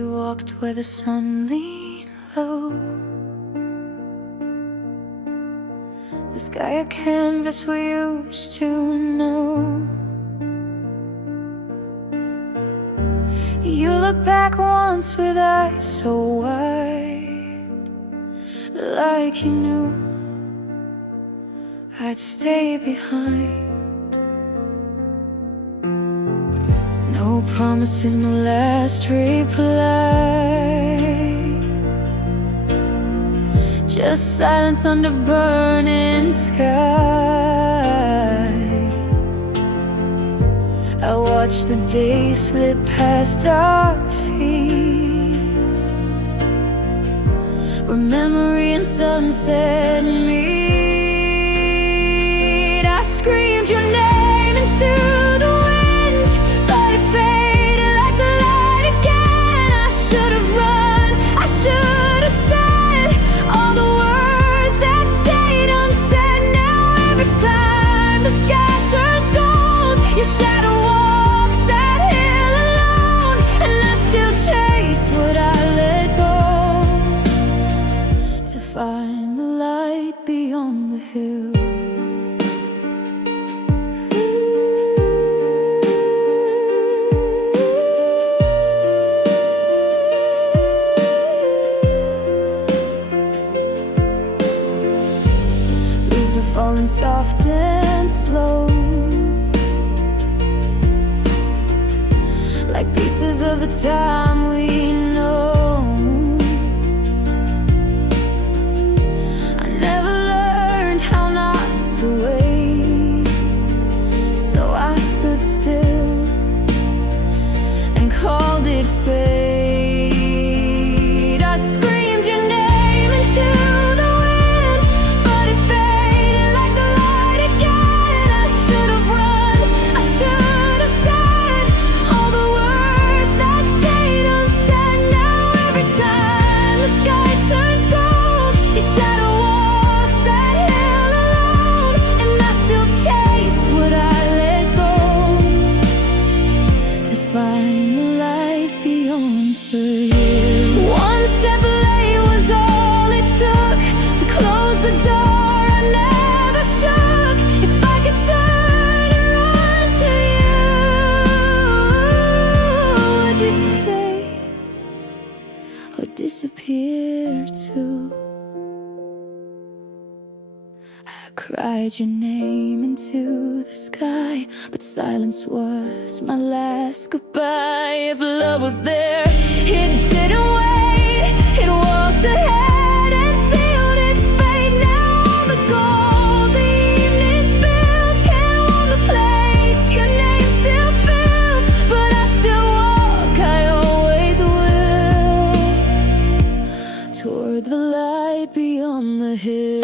We walked where the sun leaned low, the sky a canvas we used to know. You look back once with eyes so wide, like you knew I'd stay behind. No promises, no last reply, just silence under burning sky. I watched the days slip past our feet, where memory and sunset meet. I screamed your name into the wind, but it faded like the light again. I should have run, I should have said all the words that stayed unsaid. Now every time the sky turns gold, your shadow walks that hill alone, and I still chase what I let go to find the light beyond the hill. Leaves are falling soft and slow, like pieces of the time we know. I never learned how not to wait, so I stood still and called it fate. I screamed your name into the wind, but it faded like the light again. I should have run, I should have said all the words that stayed unsaid. Now every time the sky turns gold, your shadow walks that hill alone, and I still chase what I let go to find the light beyond the hill. One step late was all it took to close the door. I never shook. If I could turn and run to you, would you stay or disappear too? I cried your name into the sky, but silence was my last goodbye. If love was there, it didn't wait. It walked ahead and sealed its fate. Now all the gold the evening spills can't hold the place your name still fills, but I still walk, I always will, toward the light beyond the hill.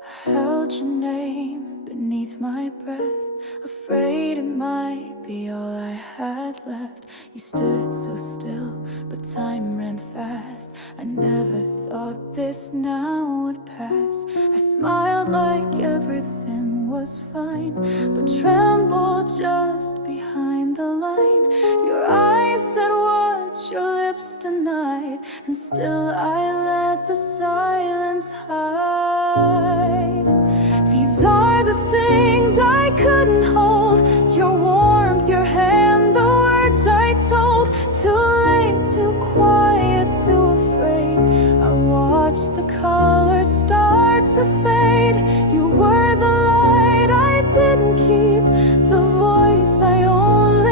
I held your name beneath my breath, afraid it might be all I had left. You stood so still, but time ran fast. I never thought this now would pass. I smiled like everything was fine, but trembled just behind the line. Your eyes said what your lips denied, and still I let the silence hide. These are the things I couldn't hold, your warmth, your hand, the words I told. Too late, too quiet, too afraid. I watched the colors start to fade. You were the light I didn't keep, the voice I only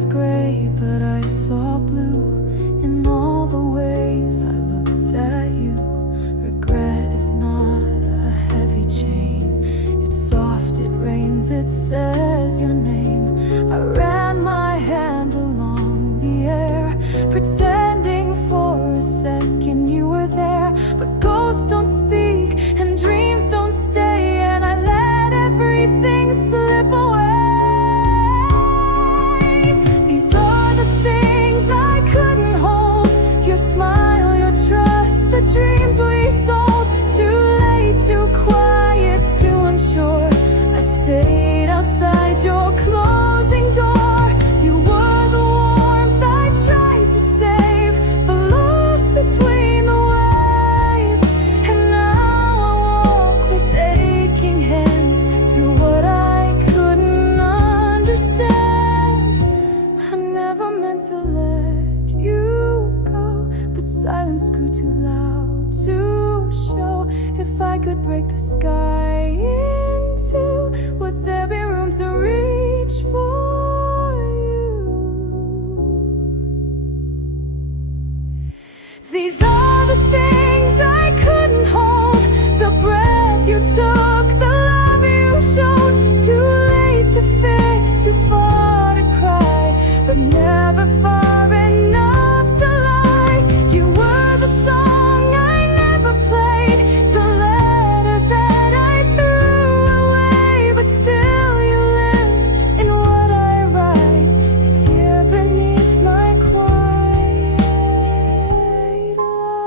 was gray, but I saw blue in all the ways I looked at you. Regret is not a heavy chain. It's soft, it rains, it says your name. I ran my hand along the air, pretending for a second you were there. But ghosts don't speak and dreams don't stay, and I let everything slip away. These are the things I couldn't hold. Your smile, your trust, the dreams we sold. Too late, too quiet, too unsure. I stayed outside your closing door. You were the warmth I tried to save, but lost between the waves. And now I walk with aching hands through what I couldn't understand. I never meant to let you go, but silence grew too loud to show. If I could break the sky in two, would there be room to reach for you? These are the things I couldn't hold. The breath you took, the love you showed. Too late to fix, too far to cry, but never far enough to lie. You were the song I never played, the letter that I threw away, but still you live in what I write. A tear beneath my quiet light.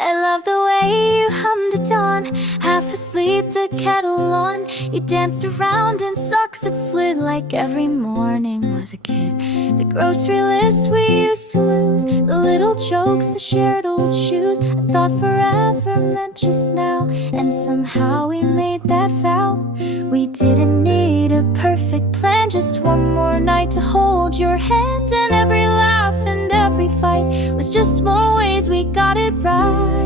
I love the way you hummed at dawn, half asleep, the kettle on. You danced around in socks that slid like every morning was a kid. The grocery list we used to lose, the little jokes, the shared old shoes. I thought forever meant just now, and somehow we made that vow. We didn't need a perfect plan, just one more night to hold your hand. And every laugh and every fight was just more ways we got it right.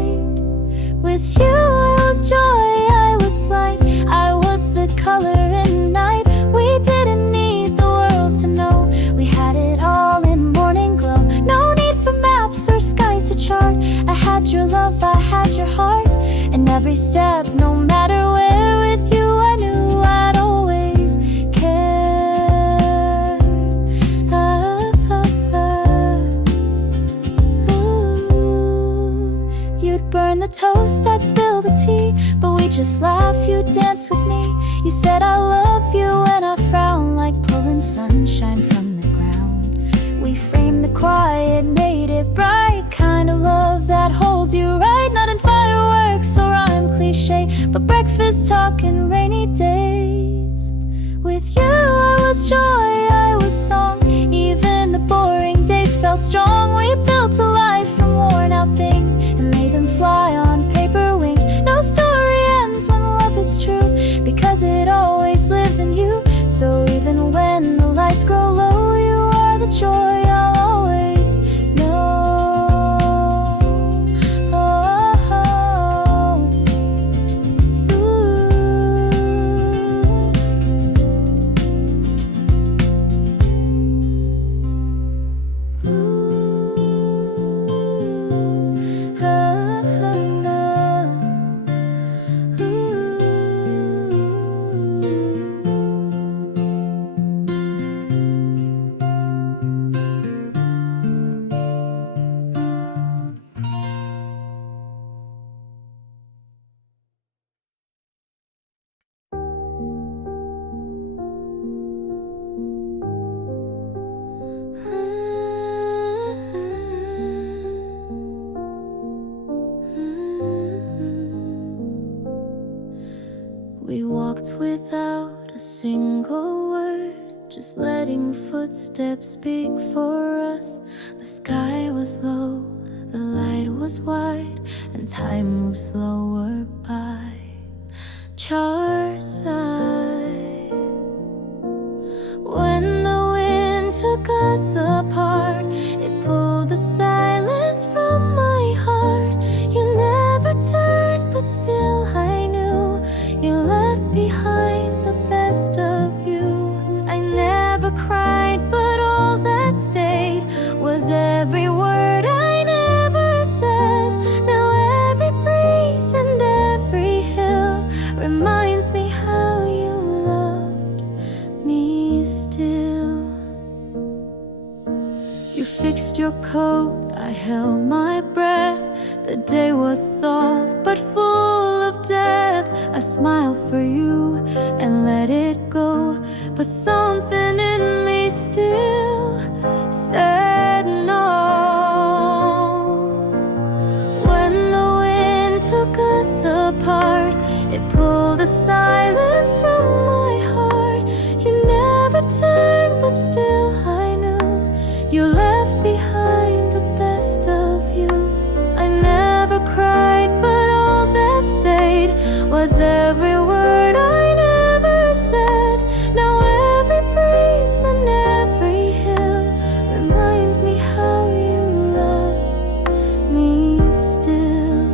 With you I was joy, I was light, I was the color in night. We didn't need the world to know, we had it all in morning glow. No need for maps or skies to chart. I had your love, I had your heart, and every step, no matter where, with you I knew I'd always care. You'd burn the toast, I'd spill the tea, but we just laugh, you'd dance with me. You said I love you and I frown, like pulling sunshine from the ground. We framed the quiet, made it bright, kind of love that holds you right. Not in fireworks or rhyme cliche, but breakfast talk and rainy days. With you I was joy, I was song, even the boring days felt strong. We built a life from worn out things and made them fly on paper wings. No story ends when love is true, because it always lives in you. So even when the lights grow low, you are the joy I'll always know. We walked without a single word, just letting footsteps speak for us. The sky was low, the light was wide, and time moved slower by. Charside, when the wind took us apart, left behind the best of you. I never cried, but all that stayed was every word I never said. Now every breeze and every hill reminds me how you loved me still. You fixed your coat, I held my breath. The day was soft but full of death. I smiled for you and let it go, but something in me still said no. When the wind took us apart, it pulled the silence from my heart. You never turned, but still I knew you left behind the best of you. I never cried, but all that stayed was every word I never said. Now every breeze and every hill reminds me how you loved me still.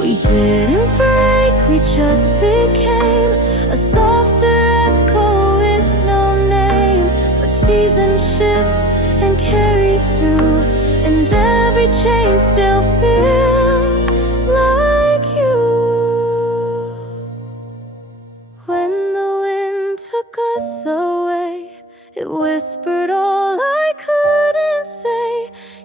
We didn't break, we just became a softer echo with no name. But seasons shift and carry through, and every chain still feels like you. When the wind took us away, it whispered all I couldn't say.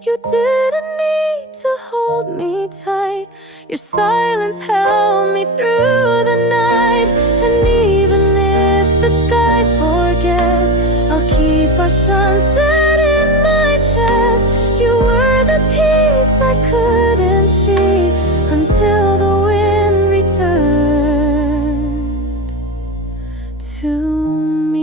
You didn't need to hold me tight. Your silence held me through the night. And even if the sky forgets, I'll keep our sunset in my chest. You were the peace I couldn't see until the wind returned to me.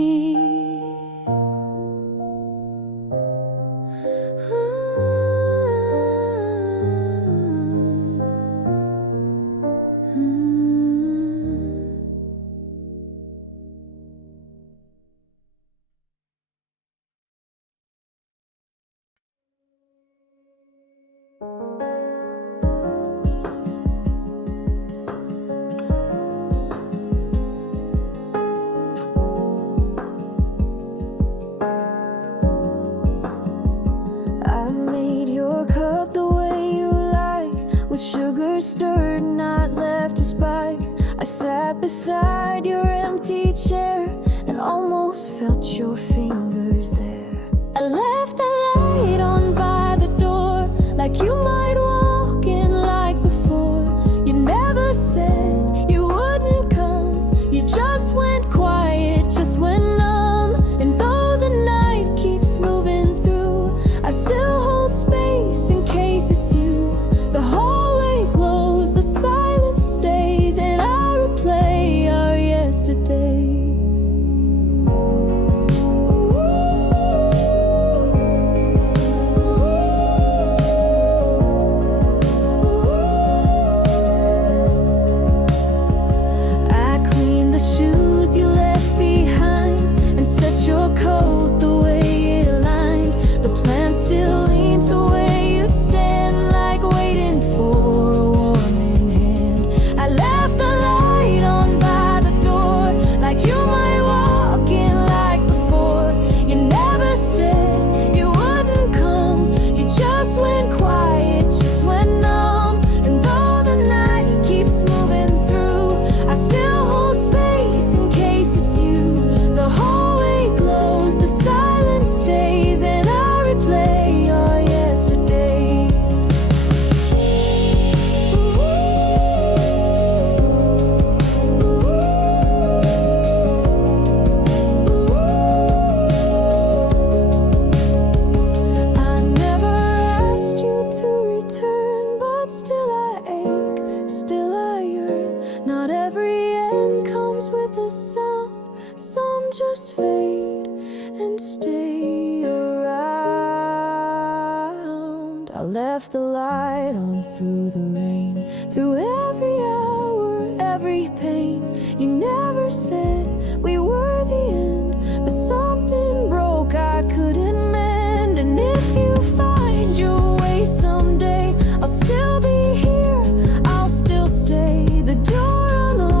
I made your cup the way you like, with sugar stirred, not left to spike. I sat beside your empty chair and almost felt your fingers there. I left the light on by the door, like you might walk in like before. You never said you wouldn't come, you just went quiet, just went numb. And though the night keeps moving through, I still hold space in case it's you. The hallway glows, the silence stays, and I replay our yesterdays. I cleaned the shoes you left behind and set your coat the way it aligned. The plan still leaned to where you'd stand, like waiting for a warming hand. I left the light on by the door, like you might walk in like before. You never said you wouldn't come, you just went quiet, just went numb. And though the night keeps moving through, I still hold space in case it's you. The hallway glows, the silence stays, and I replay our yesterdays. I never asked you to return, but still I ache, still I yearn. Not every end comes with a sound, some just fade and stay around. I left the light on through the rain, through every hour, every pain. You never said we were the end, but something broke I couldn't mend. And if you find your way someday, I'll still be here, I'll still stay. The door unlocked,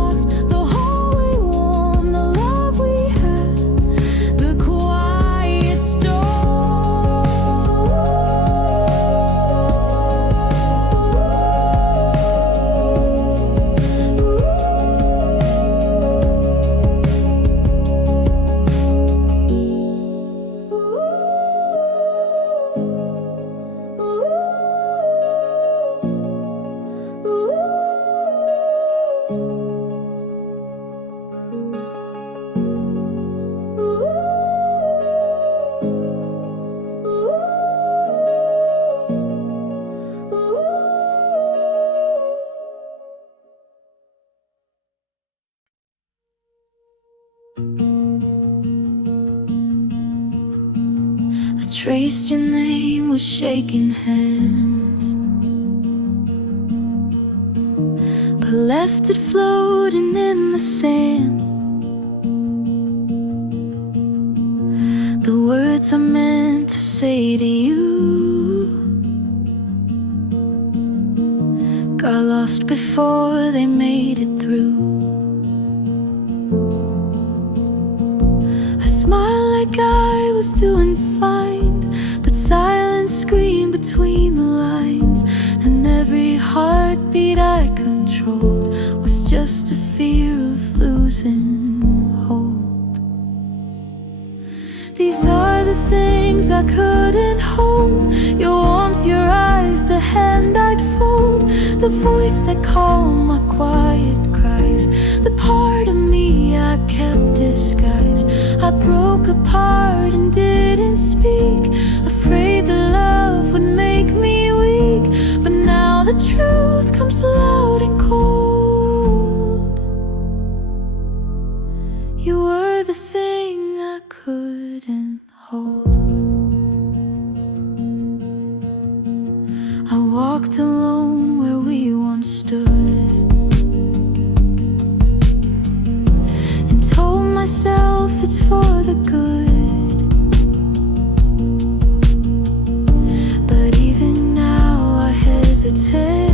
traced your name with shaking hands, but left it floating in the sand. The words I meant to say to you got lost before they made it through. I smiled like I was doing fine, but silence screamed between the lines, and every heartbeat I controlled was just a fear of losing hold. These are the things I couldn't hold: your warmth, your eyes, the hand I'd fold, the voice that calmed my quiet cries, the part of me I kept disguised. I broke apart and didn't speak, afraid that love would make me weak. But now the truth comes loud and cold. You were the thing I couldn't hold. I walked alone where we once stood, and told myself it's for the good. But even now I hesitate.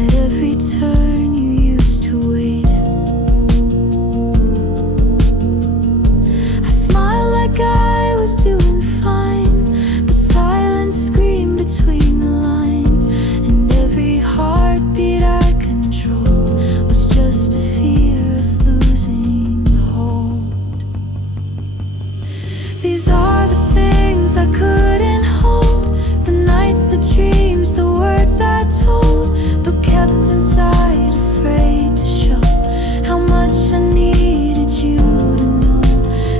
At every turn you used to wait. I smiled like I was doing fine, but silence screamed between the lines, and every heartbeat I controlled was just a fear of losing hold. These are the things I couldn't hold, the nights, the dreams, the words I told, but kept inside, afraid to show how much I needed you to know.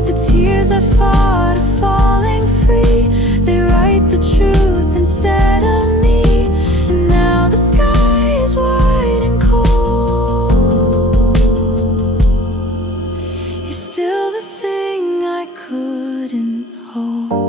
The tears I fought are falling free, they write the truth instead of me, and now the sky is wide and cold. You're still the thing I couldn't hold.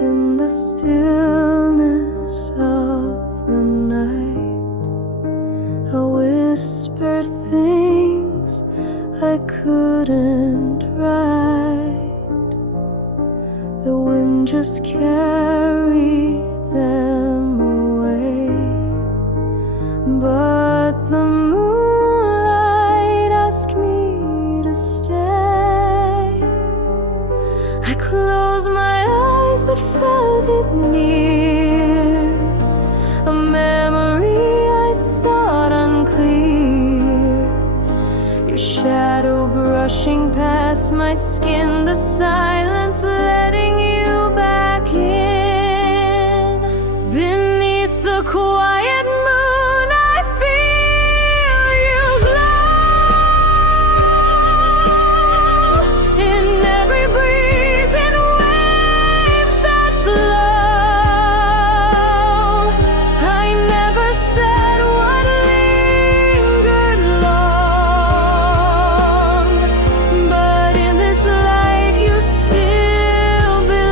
In the stillness of the night, I whispered things I couldn't write. The wind just carried them away, but the moonlight asked me to stay. I closed my eyes but felt it near, a memory I thought unclear, your shadow brushing past my skin, the silence letting you back in. Beneath the quiet moon I feel you glow, in every breeze, in waves that flow. I never said what lingered long, but in this light you still belong.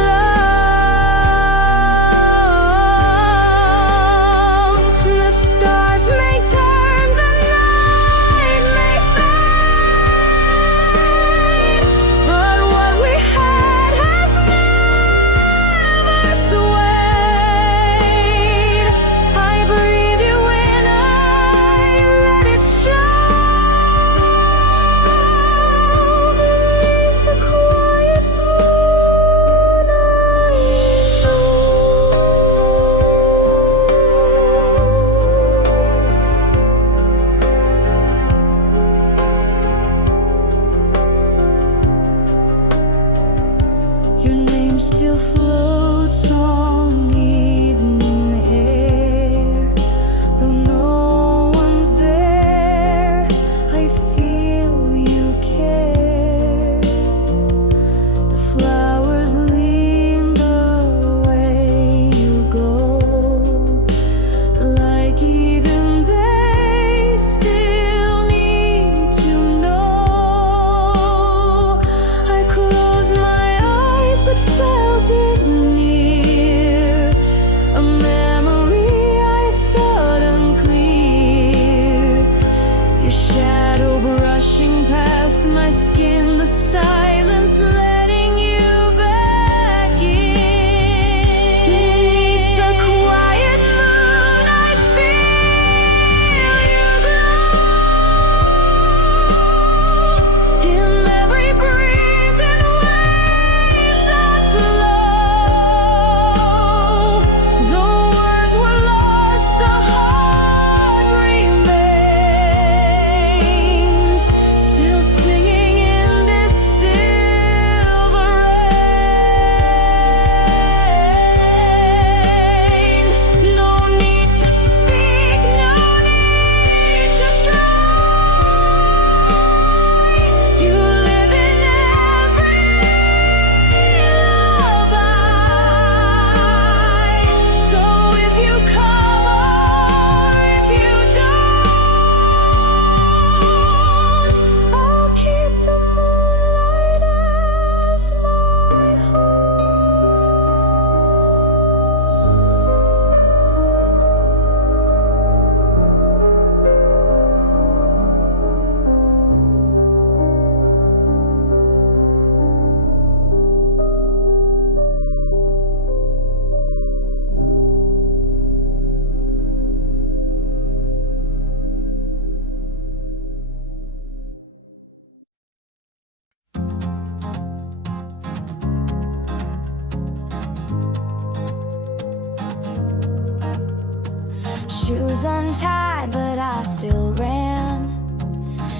Shoes untied, but I still ran,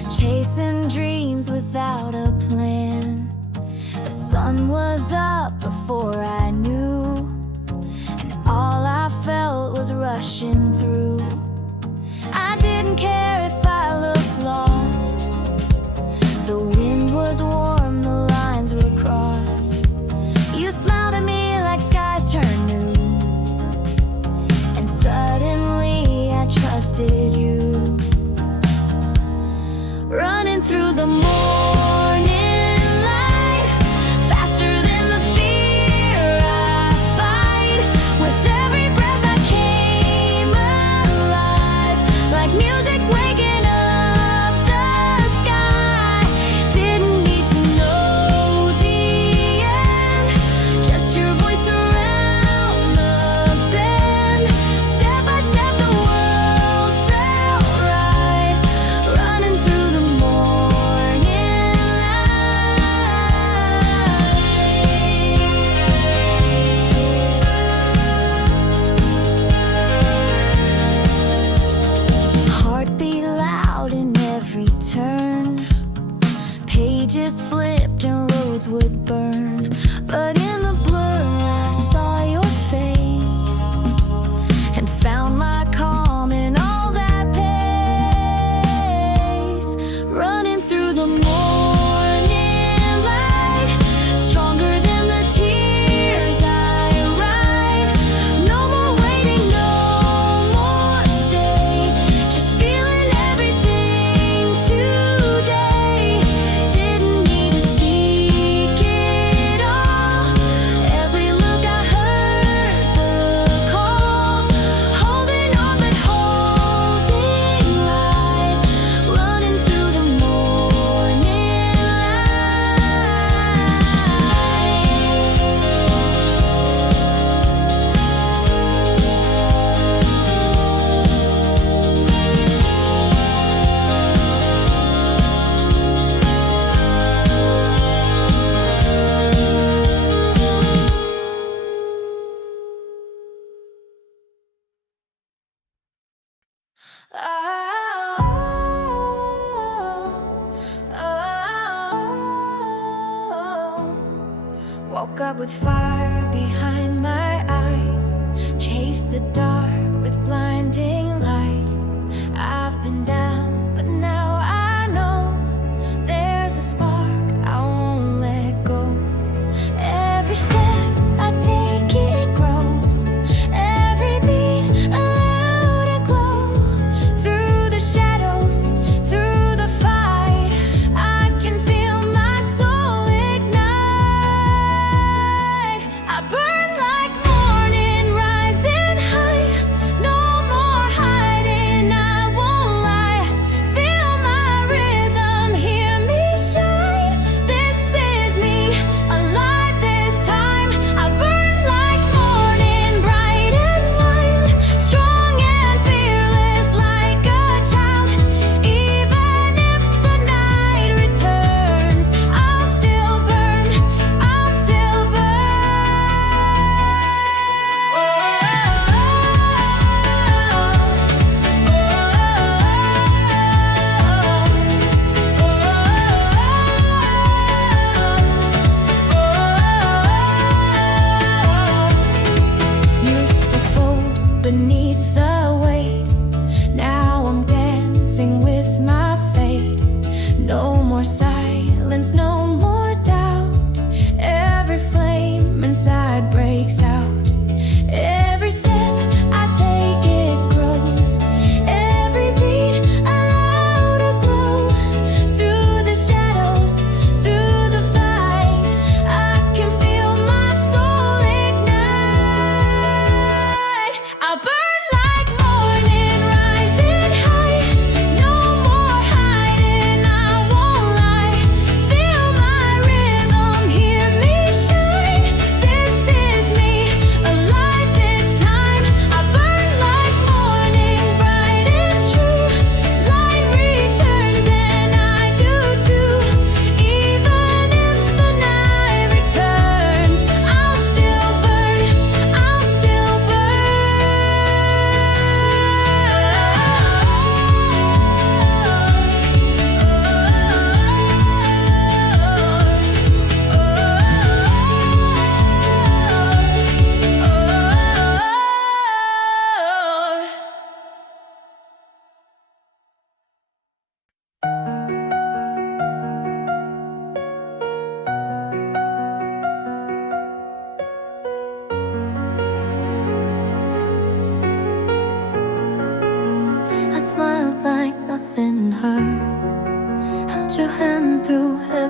chasing dreams without a plan. The sun was up before I knew, and all I felt was rushing through. I didn't care if I looked lost. The wind was warm, the lines were crossed. You smiled at me like skies turned new, and suddenly I trusted you. Running through the morning light, faster than the fear I fight. With every breath I came alive, like music waking up the sky. Didn't need to know the end, just your voice around the bend. Step by step the world felt right, running through the morning light. Heartbeat loud in every turn, pages flipped and roads would burn. But in the blur I saw your face, and found my calm in all that pace. Running through the morning light, stronger than the tears I write. No more waiting, no more stay, just feeling everything today. Didn't need to speak it all, every look I heard the call. Holding on but holding light, running through the morning Woke up with fire behind my eyes, chased the dark with blinding light. I've been down, but now I know there's a spark, I won't let go. Every step I take, it grows. Every beat, a louder glow. Through the shadows, through the fight, I can feel my soul ignite. I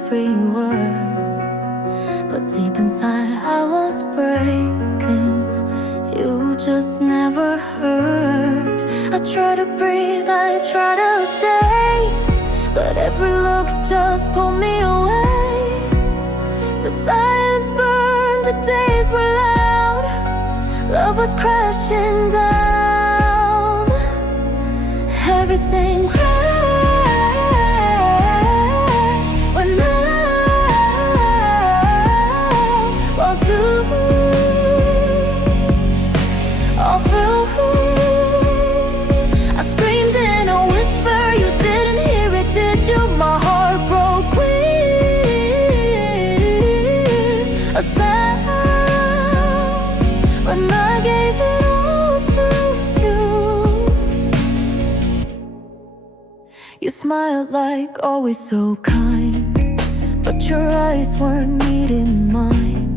every word, but deep inside I was breaking. You just never heard. I try to breathe, I try to stay, but every look just pulled me away. The silence burned, the days were loud, love was crashing down. Everything crashed when I walked away. All fell through. I screamed in a whisper, you didn't hear it, did you? My heart broke with a sound when I gave it all to you. You smiled like always, so kind, but your eyes weren't meeting mine.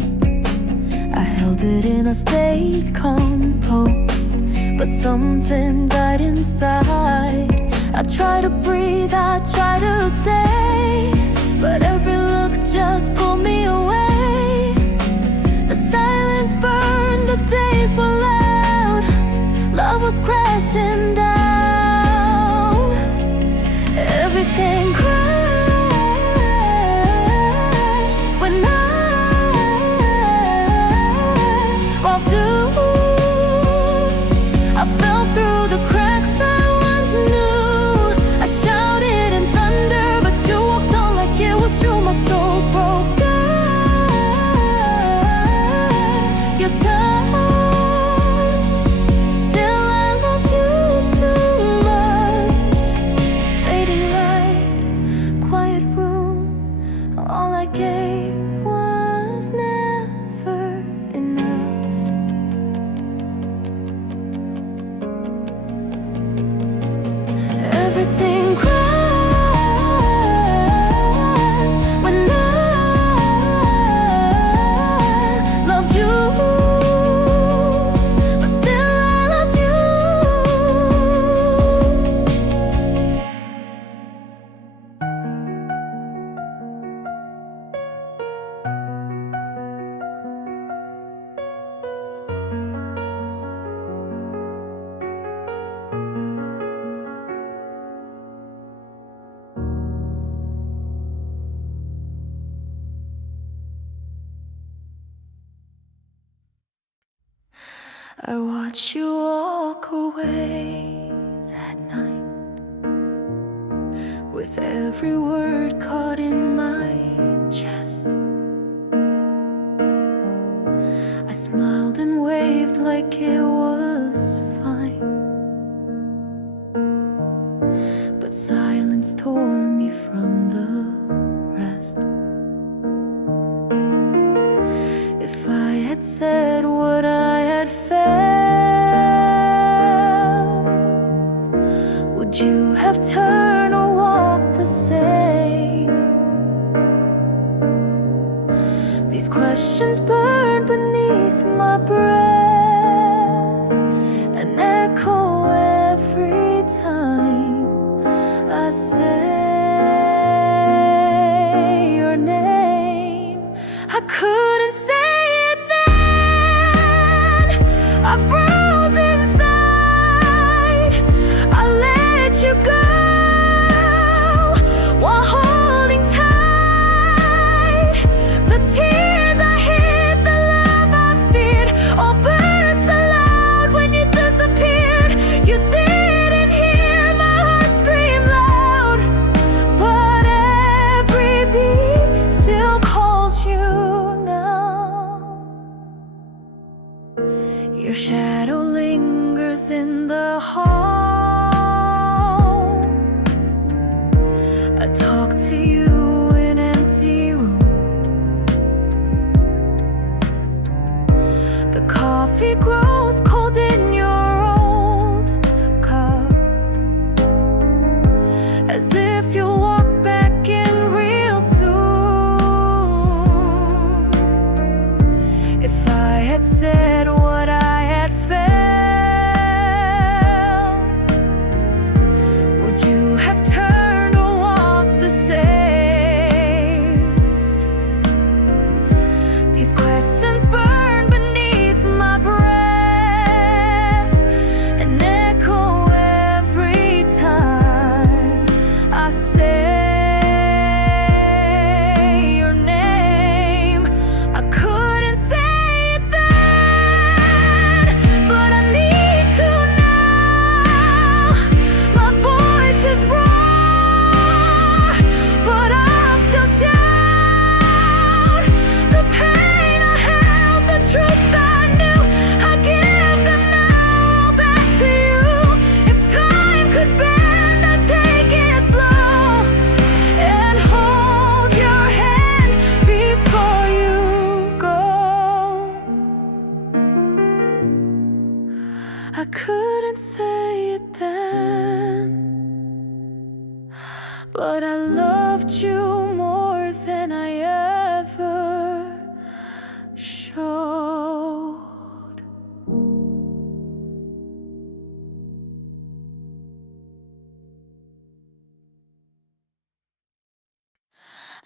I held it in a state composed, but something died inside. I try to breathe, I try to stay, but every look just pulled me away. The silence burned, the days were loud, love was crashing down. Everything crashed when I walked through. I fell through the cracks I once knew. I shouted in thunder, but you walked on like it was true. My soul broke out. Your touch, still I loved you too much. Fading light, quiet room, all I gave was never enough. Everything crashed when I loved you, but still I loved you. I watched you walk away that night, with every word caught in my chest. I smiled and waved like it was fine, but silence tore me from the rest. If I had said what I had felt, would you have turned or walked the same? These questions burn beneath my breath and echo every time I say your name. I couldn't say it then, I froze inside. I let you go while holding tight. The tears I hid, the love I feared, all burst aloud when you disappeared. You didn't hear my heart scream loud, but every beat still calls you now. Your shadow lingers in the hall. I talk to you in empty room. The coffee grows cold in your old cup, as if you'll walk back in real soon. If I had said what I had felt, would you have turned or walked the same? I couldn't say it then, but I loved you more than I ever showed.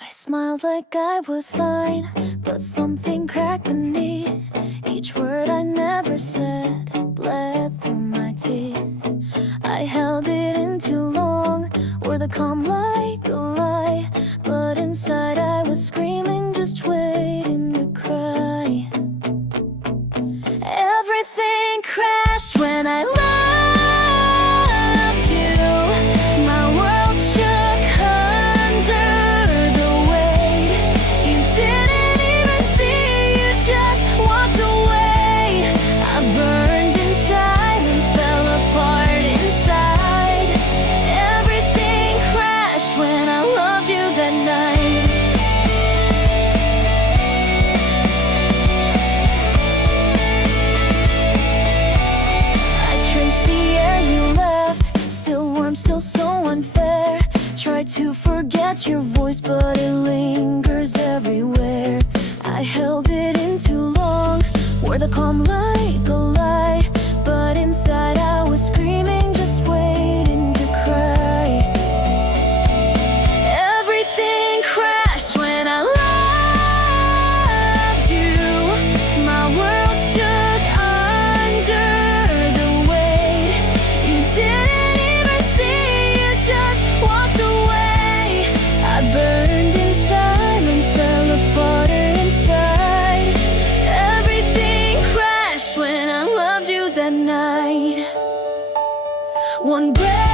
I smiled like I was fine, but something cracked beneath. Each word I never said bled through my teeth. I held it in too long, wore the calm like a lie, but inside I was screaming, just waiting to cry. Everything crashed when I loved you. My world shook under the weight. You didn't even see, you just walked away. I burned in silence, fell apart inside. Everything crashed when I loved you that night. I traced the air you left, still warm, still so unfair. Try to forget your voice, but it lingers everywhere. I held it in too long, wore the calm like a lie, but inside I was screaming, just waiting to cry. Everything crashed when I loved you. My world shook under the weight. You didn't even see, you just walked away. I burned in silence, fell apart inside. Everything crashed when I loved you that night. One breath